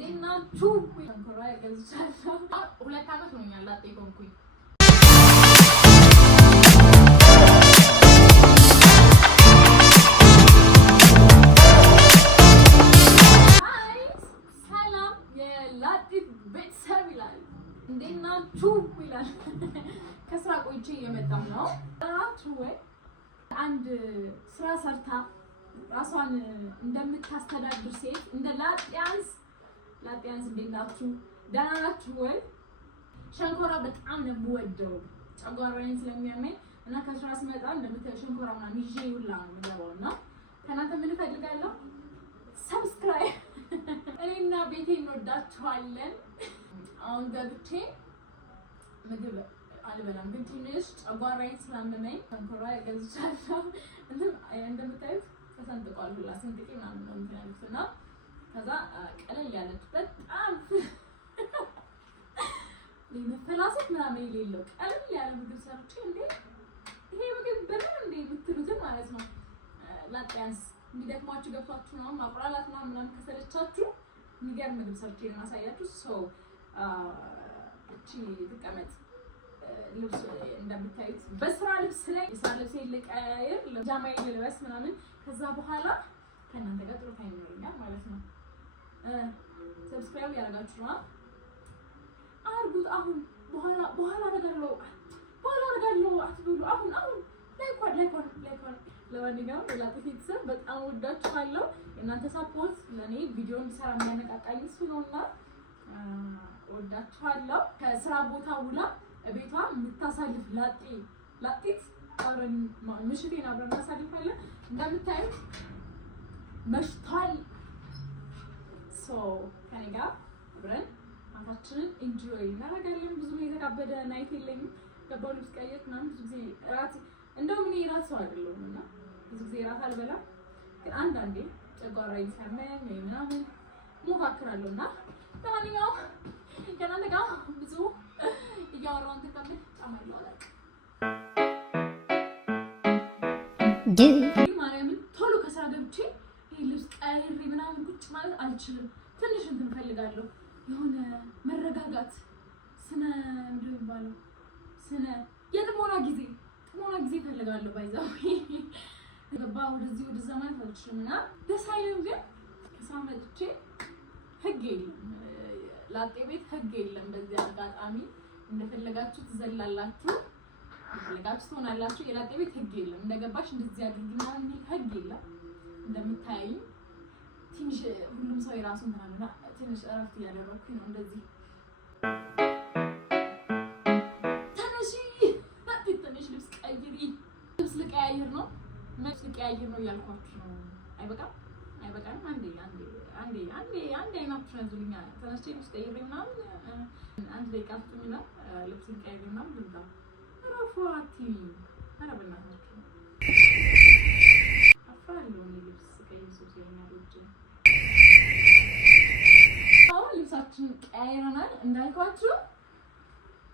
እንዴናችሁ ሸንኮራ ገዝቻለሁ። 2 አመት ሆኛል ላጤ ኮንኩኝ። ሰላም የላጤ ቤተሰብ ይላል። እንዴናችሁ ይላል። ከስራ ቆይቼ እየመጣሁ ነው። ወይ አንድ ስራ ሰርታ ራሷን እንደምታስተዳድር ሴት እንደ ላጤያንስ እንዴት ናችሁ? ደህና ናችሁ ወይ? ሸንኮራ በጣም ነው የምወደው ጨጓራዬን ስለሚያመኝ እና ከስራ ስመጣ እንደምታየው ሸንኮራ ምናምን ይዤ ይውላ ነው የምገባው እና ከእናንተ ምን እፈልጋለሁ? ሰብስክራይብ። እኔና ቤቴ እንወዳችኋለን። አሁን ገብቼ ምግብ አልበላም ግን ትንሽ ጨጓራዬን ስላመመኝ ሸንኮራ ገዝቻለሁ። እንደምታዩት ተሰንጥቋል ሁላ ስንጥቄ ምናምን ነው የሚያሉት እና ከዛ ቀለል ያለች በጣም መፈላሰፍ ምናምን የሌለው ቀለል ያለ ምግብ ሰርቼ እንዴ ይሄ ምግብ በምን እንዴ የምትሉትን ማለት ነው። ላጤያንስ እንዲደክማችሁ ገብቷችሁ ነው ማቁላላት ምናምን ከሰለቻችሁ የሚገርም ምግብ ሰርቼ ለማሳያችሁ። ሰው እቺ ተቀመጥ ልብስ እንደምታዩት በስራ ልብስ ላይ የስራ ልብስ ልቀያየር ጃማዬ ልበስ ምናምን ከዛ በኋላ ከእናንተ ጋር ጥሩ ታይም ይኖረኛል ማለት ነው። ሰብስክራይብ ያደርጋችሁ ነው አርጉት። አሁን በኋላ አደርጋለሁ አትበሉ። አሁን ላይክ ለማንኛውም የላጤ ቤተሰብ በጣም ወዳችኋለሁ። የእናንተ ሳፖርት ለእኔ ቪዲዮ እንድሰራ የሚያነቃቃኝ እሱ ነውና ወዳችኋለሁ። ከስራ ቦታ ውላ ቤቷ የምታሳልፍ ላጤት አብረን ምሽቴን አብረን እናሳልፋለን። እንደምታዩት መሽቷል። ከኔ ጋር አብረን ማታችንን ኢንጆይ እናደርጋለን። ብዙ የተካበደ ናይት የለኝም። ገባሁ ልብስ ቀየርኩ ምናምን ብዙ ጊዜ እራት እንደውም እኔ እራት ሰው አይደለሁም እና ብዙ ጊዜ እራት አልበላም። ግን አንዳንዴ ጨጓራዬን ሲያመኝ ወይ ምናምን እሞካክራለሁ እና ለማንኛውም ከእናንተ ጋር ብዙ እያወራን ተቀምጥ ጫማለሁ አላውቅ ማርያምን ቶሎ ከስራ ገብቼ ይሄ ልብስ ቀይሬ ምናምን ቁጭ ማለት አልችልም። ትንሽ እንትን እፈልጋለሁ የሆነ መረጋጋት ምንድን ነው የሚባለው የጥሞና ጊዜ እፈልጋለሁ። ባይዛው ገባ ወደዛ ማለት አልችልም እና ደስ አይልም። ግን ከስራ መጥቼ ህግ የለም ላጤ ቤት ህግ የለም። በዚህ አጋጣሚ እንደፈለጋችሁ ትዘላላችሁ፣ እንደፈለጋችሁ ትሆናላችሁ። የላጤ ቤት ህግ የለም። እንደገባሽ እንደዚህ አድርጊና የሚል ህግ የለም። እንደምታዩኝ ትንሽ ሁሉም ሰው የራሱን ምናምን ትንሽ እረፍት እያደረኩኝ ነው። እንደዚህ ትንሽ ልብስ ቀይሪ፣ ልብስ ልቀያይር ነው እያልኳችሁ ነው። አይበቃም? አንዴ አይናችሁ ያዙልኛ። ተነስቼ ልብስ ቀይሬ ምናምን አንድ ደቂቃ ስጡኝና ልብስን ቀይሬ ምናምን ልምጣ። ረፏቲ ኧረ በእናታችሁ አፍራለሁ። ልብስ ቀይር ሰው ሲለኛል ውጭ ልብሳችንን ቀያይረናል እንዳልኳችሁ።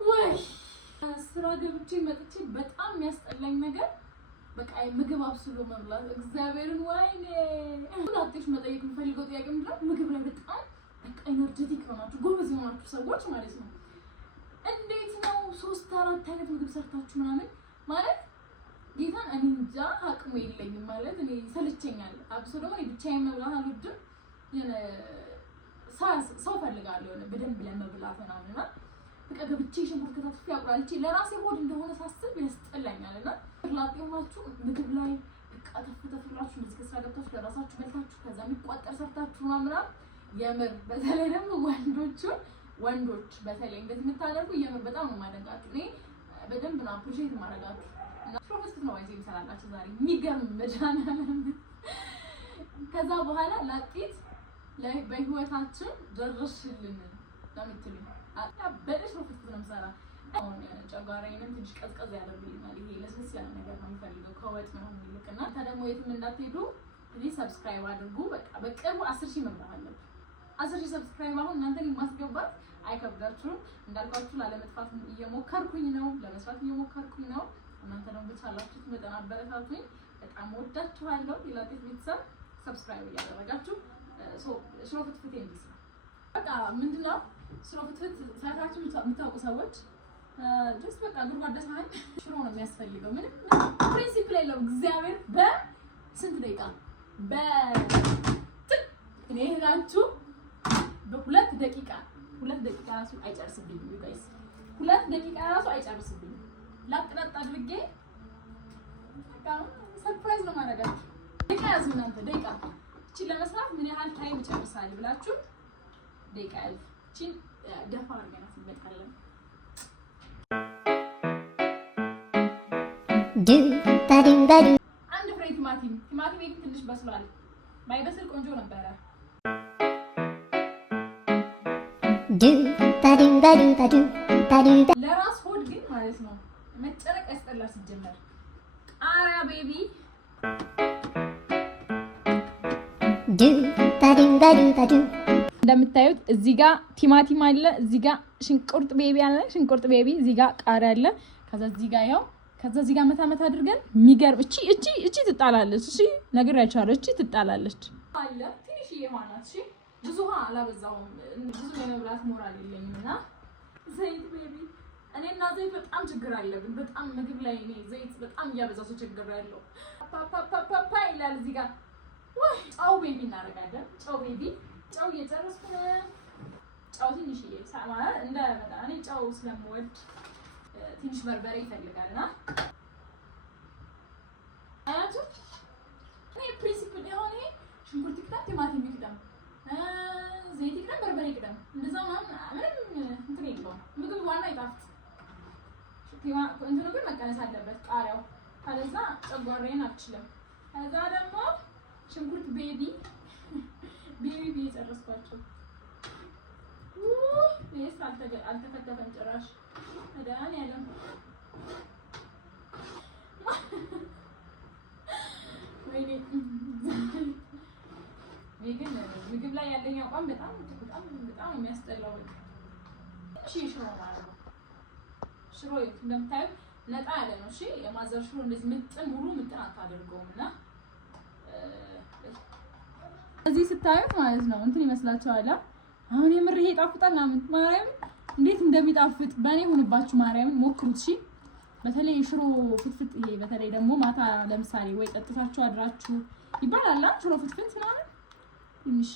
ወይ ስራ ገብቼ መጥቼ በጣም የሚያስጠላኝ ነገር በቃ ምግብ አብስሎ መብላት። እግዚአብሔርን ወይኔ ላጤዎች መጠየቅ የምፈልገው ጥያቄ ምንድን ነው? ምግብ ላይ በጣም በቃ ኤነርጄቲክ ሆናችሁ ጎበዝ የሆናችሁ ሰዎች ማለት ነው እንዴት ነው 3-4 አይነት ምግብ ሰርታችሁ ምናምን ማለት ጌታን እኔ እንጃ አቅሙ የለኝም ማለት እኔ ሰልቸኛል። አብሶ ደግሞ ብቻዬን መብላት አልወድም። ሰው ፈልጋለሁ የሆነ በደንብ ለመብላት ምናምን እና በቃ ገብቼ ሽንኩርት ከታትፌ አቁላልቼ ለራሴ ሆድ እንደሆነ ሳስብ ያስጠላኛል። እና ላጤ ሆናችሁ ምግብ ላይ በቃ ተፍተፍላችሁ እንደዚህ ከስራ ገብታችሁ ለራሳችሁ በልታችሁ ከዛ የሚቋጠር ሰርታችሁ ምናምን የምር በተለይ ደግሞ ወንዶች በተለይ እንደዚህ የምታደርጉ የምር በጣም ነው የማደንቃችሁ። እኔ በደንብ ነው አፕሪሼት የማደርጋችሁ እና ፕሮፌሰር ነው ወይስ ይሰራላችሁ ዛሬ የሚገርም መድኃኒዓለም። ከዛ በኋላ ላጤት በህይወታችን ደረስሽልን ለምትሉ በደሽ ፕሮፌሰር ነው የምሰራ። አሁን ጨጓራዬንም ትንሽ ቀዝቀዝ ያደርግልኛል። ይሄ ለስለስ ያለ ነገር ነው የምፈልገው ከወጥ ነው የሚልቅና ደግሞ የትም እንዳትሄዱ ፕሊዝ ሰብስክራይብ አድርጉ። በቃ በቅርቡ 10,000 መግባት አለብን። 10,000 ሰብስክራይብ አሁን እናንተን ማስገባት አይከብዳችሁም። እንዳልኳችሁ ላለመጥፋት እየሞከርኩኝ ነው፣ ለመስራት እየሞከርኩኝ ነው። እናንተ ደግሞ በቻላችሁት መጠን አበረታቱኝ። በጣም ወዳችኋለሁ። የላጤ ቤተሰብ ሰብስክራይብ እያደረጋችሁ ሽሮ ፍትፍቴ እንዲስራ ምንድነው ሽሮ ፍትፍት ሰርታችሁ የምታውቁ ሰዎች ጀስት በቃ ጉርጓዳ ሳህን ሽሮ ነው የሚያስፈልገው። ምንም ፕሪንሲፕል የለውም። እግዚአብሔር በስንት ደቂቃ እኔ እላችሁ በሁለት ደቂቃ ራሱ አይጨርስብኝም። ዩ ጋይስ 2 ደቂቃ ራሱ አይጨርስብኝም። ላጥላጥ አድርጌ ሰርፕራይዝ ነው ማድረጋችሁ። ደቂቃ ያዙ እናንተ ደቂቃ እቺ ለመስራት ምን ያህል ታይም ይጨርሳል ብላችሁ ደቂቃ ያዙ። እቺ ደፋ አድርገናት እንመጣለን። አንድ ፍሬ ቲማቲም ግን ትንሽ በስሏል። ባይበስል ቆንጆ ነበረ። ለራስ ሆድ ግን ማለት ነው መጨረቅ ያስጠላል። ሲጀመር ቃሪያ ቤቢ እንደምታዩት እዚህ ጋር ቲማቲም አለ፣ እዚህ ጋር ሽንኩርት ቤቢ አለ፣ ሽንኩርት ቤቢ እዚህ ጋር ቃሪያ አለ። ከዛ እዚህ ጋር ያው ከዛ እዚህ ጋር መታ አድርገን የሚገርም እቺ ትጣላለች። እሺ ነግሬያቸዋለሁ። እቺ ትጣላለች አለ ትንሽ የማናት እሺ ብዙ ውሃ አላበዛውም። ብዙ የመብላት ሞራል የለኝምና ዘይት ቤቢ እኔና ዘይት በጣም ችግር አለብን። በጣም ምግብ ላይ እኔ ዘይት በጣም እያበዛው ችግር ያለው ፓፓ ይላል እዚህ ጋር። ወይ ጫው ቤቢ እናደርጋለን። ጫው ቤቢ ጫው እየጨረስኩ ነው። ጫው ትንሽ ይሳማ እንደ እኔ ጫው ስለምወድ ትንሽ በርበሬ ይፈልጋልና አያቱ እኔ ፕሪንሲፕል የሆነ ሽንኩርት ይቅደም፣ ቲማቲም ይቅደም፣ ዘይት ይቅደም፣ በርበሬ ይቅደም። እንደዛ ምንም እንትን የለውም። ምግብ ዋና ይጣፍጥ። እንትኑ ግን መቀነስ አለበት ቃሪያው፣ ካለዛ ጨጓራዬን አልችልም። ከዛ ደግሞ ሽንኩርት ቤቢ ጨረስኳቸው። ይሄስ አልተከተፈም ጭራሽ መድኃኒዓለም። ወይኔ ግን ምግብ ላይ ያለኝ አቋም በጣም የሚያስጠላው። እሺ ሽሮ ማለት ነው። ሽሮ እንደምታዩት ነጣ ያለ ነው። እሺ የማዘር ሽሮ እንደዚህ ሙሉ ምጥን አታደርገውም እና እዚህ ስታዩት ማለት ነው እንትን ይመስላችኋል። አሁን የምር ይሄ ጣፍጣል ምናምን ማርያም እንዴት እንደሚጣፍጥ በእኔ ሆነባችሁ ማርያምን ሞክሩት። እሺ በተለይ ሽሮ ፍትፍት ይሄ በተለይ ደግሞ ማታ ለምሳሌ ወይ ጠጥታችሁ አድራችሁ ይባላል ሽሮ ፍትፍት ምናምን ትንሽ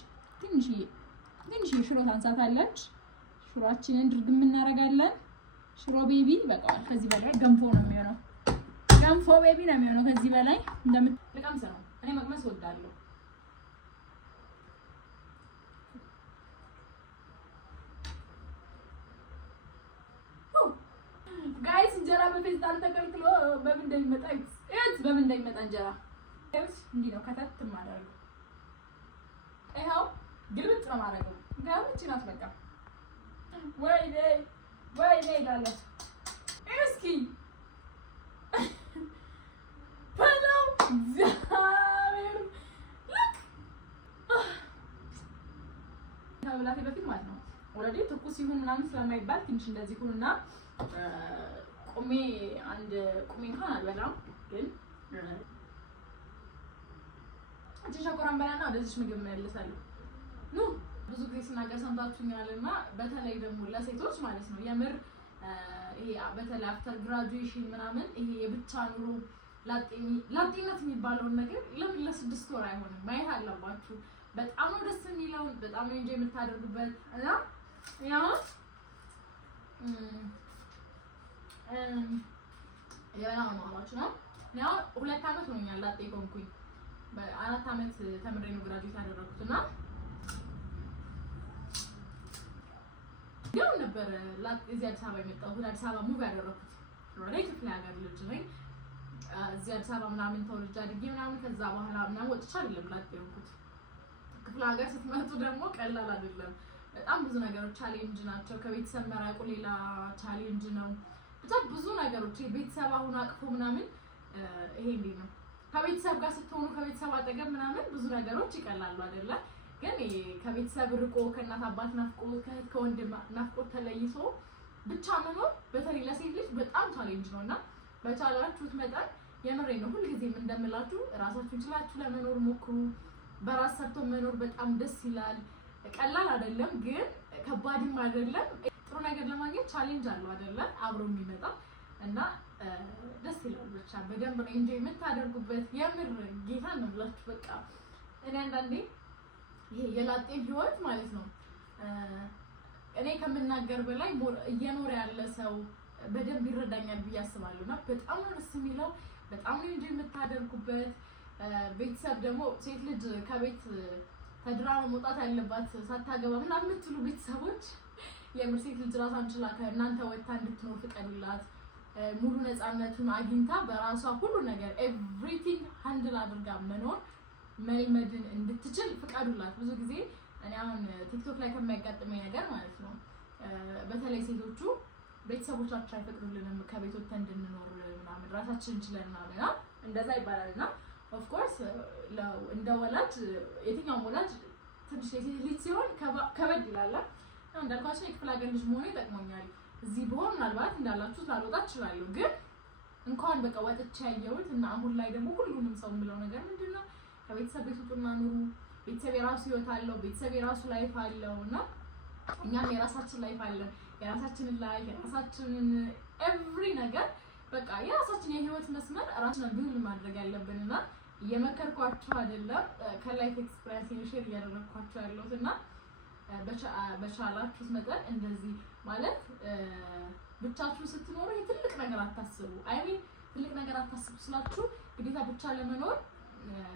ሽሮ ታንሳታለች። ሽሮአችንን ድርግም እናደርጋለን። ሽሮ ቤቢ በቃ ከዚህ በላይ ገንፎ ነው የሚሆነው። ገንፎ ቤቢ ነው የሚሆነው ከዚህ በላይ እንደምትቀምስ ነው። እኔ መቅመስ እወዳለሁ። ጋይስ እንጀራ በፌስታል ተከልክሎ በምን እንደሚመጣ እንጀራ እንዲህ ነው ከተት ማድረግ። ይኸው ግልብጥ ነው ማድረገው። ጋርች ናት በቃ ወይኔ ይላል። እስኪ በለው እግዚአብሔር ልክ ከመብላቴ በፊት ማለት ነው። ኦልሬዲ ትኩስ ይሁን ምናምን ስለማይባል ትንሽ እንደዚህ ሁንና ቁሜ እንኳን አልበላም፣ ግን ሸኮራን በላና ወደዚህ ምግብ መልሳለሁ። ብዙ ጊዜ ስናገር ሰምታችሁኛልና በተለይ ደግሞ ለሴቶች ማለት ነው የምር ይሄ በተለይ አፍተር ግራጁዌሽን ምናምን ይሄ የብቻ ኑሮ ላጤነት የሚባለውን ነገር ለምን ለ6 ወር አይሆንም? ማየት አለባችሁ። በጣም ነው ደስ የሚለው፣ በጣም ነው እንጂ የምታደርጉበት እና ያው የበላው ማማች ነው። ያው 2 አመት ሆኖኛል ላጤ ሆንኩኝ። በ4 አመት ተምሬ ነው ግራጁዌት ያደረኩትና ያው ነበር እዚህ አዲስ አበባ የመጣሁት። አዲስ አበባ ሙቭ ያደረኩት ወደ ክፍለ ሀገር ልጅ ነኝ። እዚህ አዲስ አበባ ምናምን ተወልጄ አድጌ ምናምን ከዛ በኋላ ምናምን ወጥቼ አይደለም ላጤ ሆንኩት። ክፍለ ሀገር ስትመጡ ደግሞ ቀላል አይደለም። በጣም ብዙ ነገሮች ቻሌንጅ ናቸው። ከቤተሰብ መራቁ ሌላ ቻሌንጅ ነው። ብቻ ብዙ ነገሮች ቤተሰብ አሁን አቅፎ ምናምን ይሄ እንዴት ነው ከቤተሰብ ጋር ስትሆኑ ከቤተሰብ አጠገብ ምናምን ብዙ ነገሮች ይቀላሉ አይደለ? ግን ከቤተሰብ ርቆ ከእናት አባት ናፍቆት ከእህት ከወንድም ናፍቆት ተለይቶ ብቻ መኖር በተለይ ለሴት ልጅ በጣም ቻሌንጅ ነውና በቻላችሁት መጠን የምሬ ነው ሁልጊዜም እንደምላችሁ ራሳችሁን ችላችሁ ለመኖር ሞክሩ። በራስ ሰርቶ መኖር በጣም ደስ ይላል። ቀላል አይደለም፣ ግን ከባድም አይደለም። ጥሩ ነገር ለማግኘት ቻሌንጅ አለው አይደለ? አብሮ የሚመጣ እና ደስ ይላል። ብቻ በደንብ ነው ኢንጆይ የምታደርጉበት። የምር ጌታ ነው ብላችሁ በቃ እኔ አንዳንዴ ይሄ የላጤን ህይወት ማለት ነው እኔ ከምናገር በላይ እየኖረ ያለ ሰው በደንብ ይረዳኛል ብዬ አስባለሁ። እና በጣም ነው ደስ የሚለው። በጣም ነው ኢንጆይ የምታደርጉበት። ቤተሰብ ደግሞ ሴት ልጅ ከቤት ተድራ መውጣት ያለባት ሳታገባ ምናምን የምትሉ ቤተሰቦች የምር ሴት ልጅ ራሷን ችላ ከእናንተ ወጥታ እንድትኖር ፍቀዱላት። ሙሉ ነፃነቱን አግኝታ በራሷ ሁሉ ነገር ኤቭሪቲንግ ሃንድል አድርጋ መኖር መልመድን እንድትችል ፍቀዱላት። ብዙ ጊዜ እኔ አሁን ቲክቶክ ላይ ከሚያጋጥመኝ ነገር ማለት ነው በተለይ ሴቶቹ ቤተሰቦቻችን አይፈቅዱልንም ከቤት ወጥተን እንድንኖር ምናምን ራሳችንን ችለን ምናምን እንደዛ ይባላልና ኦፍ ኮርስ እንደ ወላጅ የትኛውም ወላጅ ትንሽ የሴት ልጅ ሲሆን ከበድ ይላል። እንዳልኳችሁ የክፍለ ሀገር ልጅ መሆኔ ይጠቅሞኛል። እዚህ ብሆን ምናልባት እንዳላችሁ ላልወጣ እችላለሁ። ግን እንኳን በቃ ወጥቼ ያየሁት እና አሁን ላይ ደግሞ ሁሉንም ሰው የምለው ነገር ምንድነው ከቤተሰብ ቤት ውጡና ኑሩ። ቤተሰብ የራሱ ህይወት አለው። ቤተሰብ የራሱ ላይፍ አለው እና እኛም የራሳችን ላይፍ አለን። የራሳችንን ላይፍ የራሳችንን ኤቭሪ ነገር በቃ የራሳችን የህይወት መስመር ራሳችንን ቢውል ማድረግ ያለብንና እየመከርኳችሁ አይደለም ከላይፍ ኤክስፒሪየንስ ሼር እያደረግኳችሁ ያለሁት እና በቻላችሁት መጠን እንደዚህ ማለት ብቻችሁ ስትኖሩ ትልቅ ነገር አታስቡ። አይ ሚን ትልቅ ነገር አታስቡ ስላችሁ ግዴታ ብቻ ለመኖር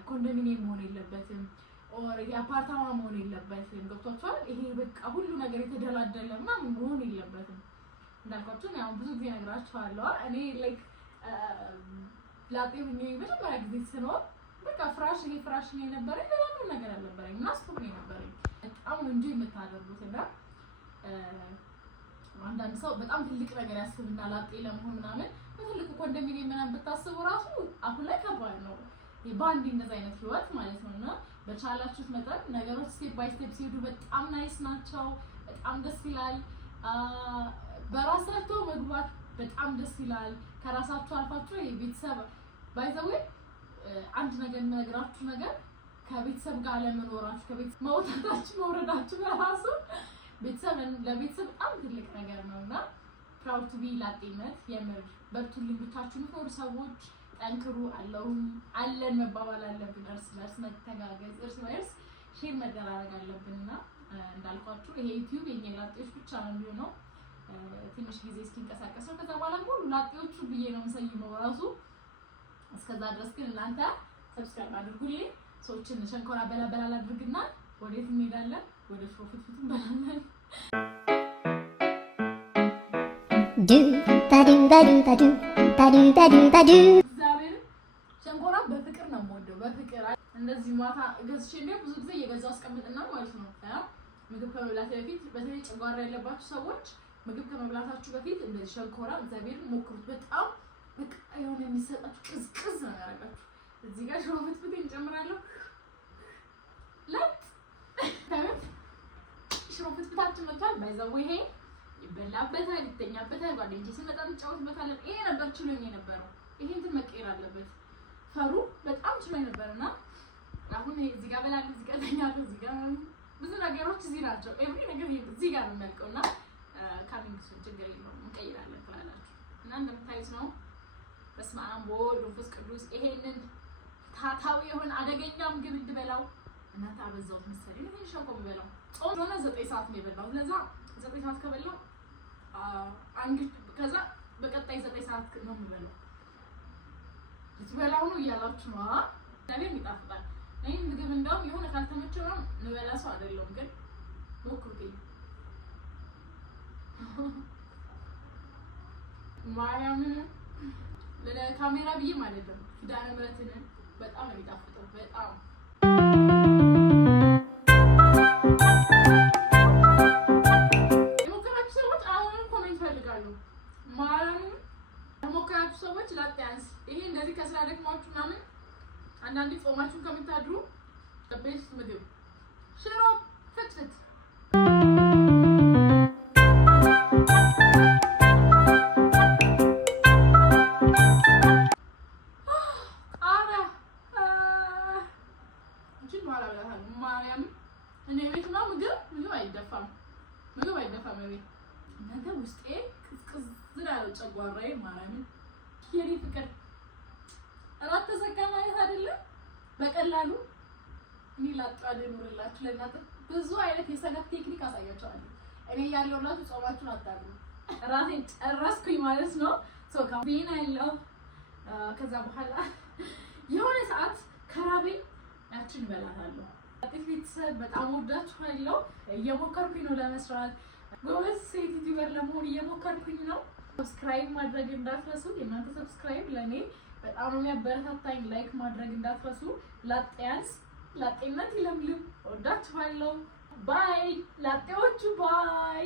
ኮንዶሚኒየም መሆን የለበትም ኦር የአፓርታማ መሆን የለበትም። ገብቷችኋል? ይሄ በቃ ሁሉ ነገር የተደላደለ ምናምን መሆን የለበትም። እንዳልኳችሁ ያው ብዙ ጊዜ ነግራችኋለሁ። እኔ ላይክ ላጤ ሆኜ መጀመሪያ ጊዜ ስኖር በቃ ፍራሽ ነው የነበረኝ። ሌላ ምንም ነገር አልነበረኝ እና ስቶቭ ነው የነበረኝ። በጣም እንጂ የምታደርጉት እና አንዳንድ ሰው በጣም ትልቅ ነገር ያስብና ላጤ ለመሆን ምናምን በትልቁ ኮንዶሚኒየም ምናምን ብታስቡ ራሱ አሁን ላይ ከባድ ነው ባንዲ እንደዚህ አይነት ህይወት ማለት ነውና በቻላችሁት መጠን ነገሮች ስቴፕ ባይ ስቴፕ ሲሄዱ በጣም ናይስ ናቸው። በጣም ደስ ይላል። በራሳችሁ መግባት በጣም ደስ ይላል። ከራሳችሁ አልፋችሁ የቤተሰብ ባይ ዘ ዌይ አንድ ነገር የምነግራችሁ ነገር ከቤተሰብ ጋር ለመኖራችሁ ከቤተሰብ መውጣታችሁ መውረዳችሁ በራሱ ቤተሰብ ለቤተሰብ በጣም ትልቅ ነገር ነውና ፕራውድ ቱ ቢ ላጤነት የምር በርቱልኝ። ብቻችሁ የምትኖሩ ሰዎች ጠንክሩ። አለን መባባል አለብን። እርስ በርስ መተጋገዝ፣ እርስ በርስ ሼር መደራረግ አለብንና እንዳልኳችሁ ይሄ ዩቲዩብ የኛ ላጤዎች ብቻ ነው የሚሆነው ትንሽ ጊዜ እስኪንቀሳቀስ ነው። ከዛ በኋላ ሙሉ ላጤዎቹ ብዬ ነው የምሰይመው ራሱ። እስከዛ ድረስ ግን እናንተ ሰብስክራይብ አድርጉልኝ። ሰዎችን ሸንኮራ በላ አድርግና ወዴት እንሄዳለን? ወደ ፕሮፊቱን በላለን። ሸንኮራ በፍቅር ነው የምወደው። በፍቅር እንደዚህ ማታ ገዝቼ ነው ብዙ ጊዜ እየገዛሁ አስቀምጥና ማለት ነው ምግብ ከመብላት በፊት በተለይ ጨጓራ ያለባችሁ ሰዎች ምግብ ከመብላታችሁ በፊት እንደዚህ ሸንኮራ እግዚአብሔር ሞክሩት። በጣም በቃ የሆነ የሚሰጣችሁ ቅዝቅዝ ነው ያደርጋችሁ። እዚህ ጋር ሽሮ ፍትፍት እንጨምራለሁ። ሽሮ ፍትፍታችን መጥቷል። ባይዘው ይሄ ይበላበታል፣ ይተኛበታል። ጓደኞቼ ሲመጣ እንጫወትበታለን። ይሄ ነበር ችሎኝ የነበረው። ይሄ እንትን መቀየር አለበት። ፈሩ በጣም ችሎኝ ነበርና አሁን እዚህ ጋር በላል፣ እዚህ ጋር ተኛለሁ፣ እዚህ ጋር ብዙ ነገሮች እዚህ ናቸው። ኤቭሪ ነገር እዚህ ጋር ነው የሚያልቀውና ካሚንግ ሱን ችግር የለውም እንቀይራለን ትላላችሁ እና እንደምታዩት ነው። በስመ አብ ወወልድ ወመንፈስ ቅዱስ። ይሄንን ታታዊ የሆነ አደገኛ ምግብ እንድበላው እናንተ አበዛውት መሰለኝ። ይሄን ሸንኮ የምበላው ጾም ሆነ 9 ሰዓት ነው የበላው። ለዛ 9 ሰዓት ከበላው ከዛ በቀጣይ 9 ሰዓት ነው የምበላው። ልትበላው ነው እያላችሁ ነው ነገር ይጣፍጣል። እኔ ምግብ እንደውም የሆነ ካልተመቸው ነው ልበላ ሰው አይደለም፣ ግን ሞክሩት። ማርያምን ለካሜራ ብዬ ማለት ነው ኪዳነ ምሕረትን በጣም ነው የሚጣፍጠው። በጣም የሞከራችሁ ሰዎች አሁንም ኮሜንት ፈልጋለሁ። ማርያምን የሞከራችሁ ሰዎች ላጣያንስ ይሄ እንደዚህ ከስራ ደክማችሁ ምናምን አንዳንዴ ጾማችሁን ከምታድሩ ቤስት ምግብ ሽሮ ፍትፍት ማርያም እኔ ቤት ነው ምግብ ብዙ አይደፋም። ምግብ አይደፋም ቤት እናንተ ውስጤ ቅዝቅዝ ያለው ጨጓራዬ ማርያምን የኔ ፍቅር አራት ተዘጋ ማለት አይደለም በቀላሉ እኔ ላጣለ ኑርላችሁ ለእናንተ ብዙ አይነት የሰነፍ ቴክኒክ አሳያችኋለሁ እኔ ያለውላችሁ ጾማችሁን አታድሩ ራሴን ጨረስኩኝ ማለት ነው ካፌን ያለው ከዛ በኋላ የሆነ ሰዓት ከራቤ ያችን በላታለሁ ቤተሰብ በጣም ወዳችኋለሁ እየሞከርኩኝ ነው ለመስራት ጎበዝ ሴት ዩቲዩበር ለመሆን እየሞከርኩኝ ነው ሰብስክራይብ ማድረግ እንዳትረሱ የእናንተ ሰብስክራይብ ለኔ በጣም ነው የሚያበረታታኝ ላይክ ማድረግ እንዳትረሱ ላጤያንስ ላጤነት ይለምልም ወዳችኋለሁ ባይ ላጤዎቹ ባይ